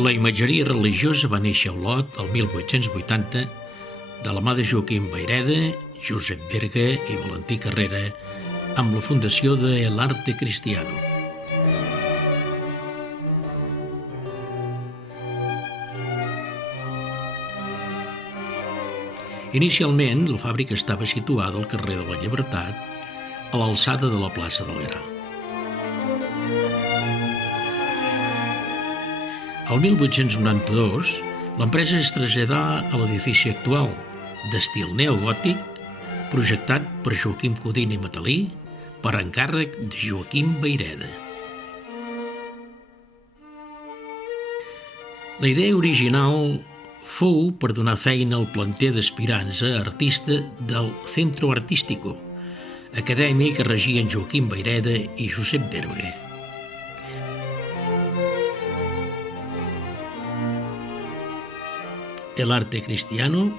La imatgeria religiosa va néixer a Olot el 1880 de la mà de Joaquim Vayreda, Josep Berga i Valentí Carrera amb la fundació de l'Arte Cristiano. Inicialment, la fàbrica estava situada al carrer de la Llibertat, a l'alçada de la plaça de l'Era. El 1892, l'empresa es traslladà a l'edifici actual, d'estil neogòtic, projectat per Joaquim Codina i Metalí, per encàrrec de Joaquim Vayreda. La idea original fou per donar feina al planter d'aspirants a artista del Centro Artístico, acadèmia que regien Joaquim Vayreda i Josep Berga. L'Arte Cristiano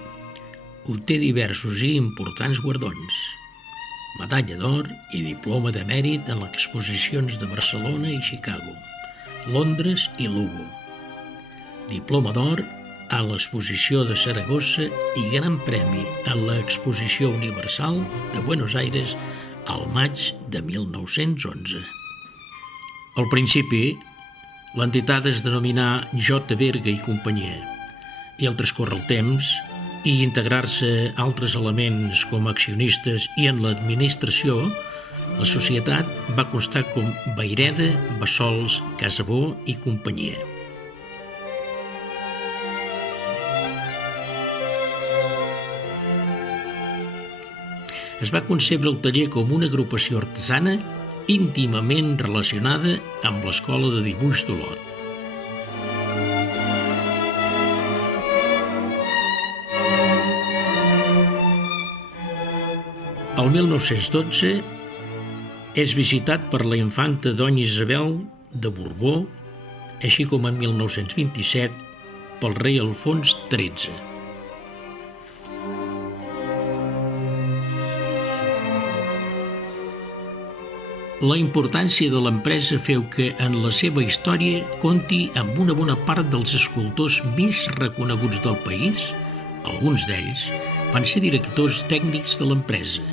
obté diversos i importants guardons, medalla d'or i diploma de mèrit en les exposicions de Barcelona i Chicago, Londres i Lugo, diploma d'or a l'exposició de Saragossa i gran premi en l'Exposició Universal de Buenos Aires al maig de 1911. Al principi, l'entitat es denominà J. Berga i companyia, i al transcórrer el temps i integrar-se altres elements com a accionistes i en l'administració, la societat va constar com Vayreda, Bassols, Casabó i companyia. Es va concebre el taller com una agrupació artesana íntimament relacionada amb l'Escola de Dibuix d'Olot. El 1912 és visitat per la infanta Donya Isabel de Borbó, així com en 1927 pel rei Alfons XIII. La importància de l'empresa feu que en la seva història compti amb una bona part dels escultors més reconeguts del país. Alguns d'ells van ser directors tècnics de l'empresa: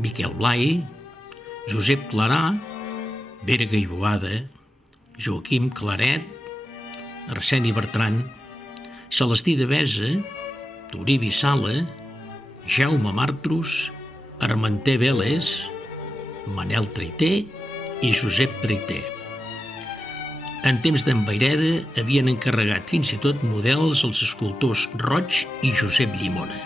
Miquel Blai, Josep Clarà, Berga i Boada, Joaquim Claret, Arseni Bertran, Celestí Devesa, Toribi Sala, Jaume Martros, Armenter Vélez, Manel Traiter i Josep Traiter. En temps d'en Vayreda havien encarregat fins i tot models als escultors Roig i Josep Llimona.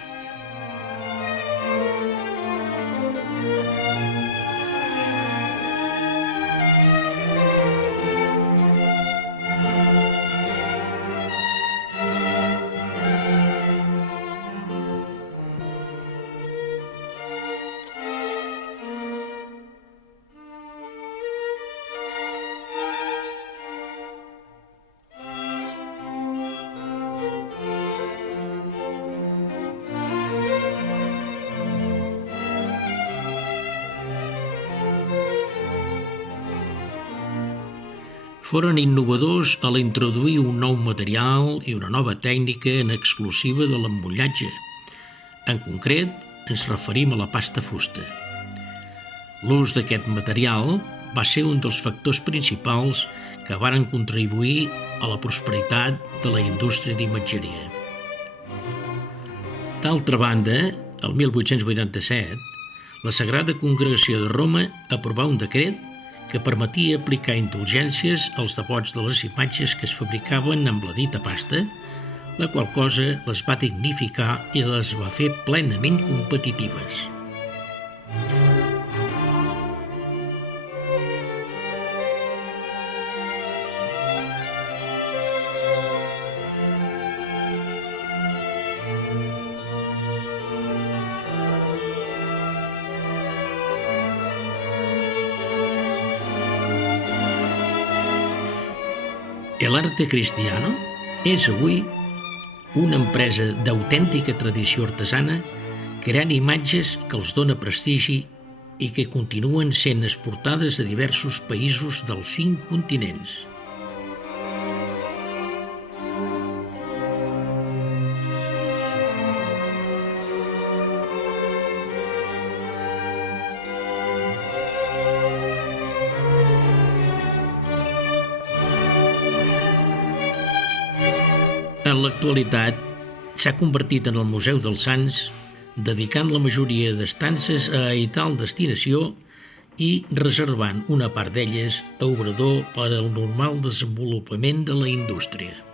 Foren innovadors a l'introduir un nou material i una nova tècnica en exclusiva de l'emmotllatge. En concret, ens referim a la pasta fusta. L'ús d'aquest material va ser un dels factors principals que varen contribuir a la prosperitat de la indústria d'imatgeria. D'altra banda, el 1887, la Sagrada Congregació de Roma aprovà un decret que permetia aplicar indulgències als devots de les imatges que es fabricaven amb la dita pasta, la qual cosa les va dignificar i les va fer plenament competitives. L'Arte Cristiano és avui una empresa d'autèntica tradició artesana creant imatges que els dona prestigi i que continuen sent exportades a diversos països dels 5 continents. en l'actualitat s'ha convertit en el Museu dels Sants, dedicant la majoria d'estances a tal destinació i reservant una part d'elles a obrador per al normal desenvolupament de la indústria.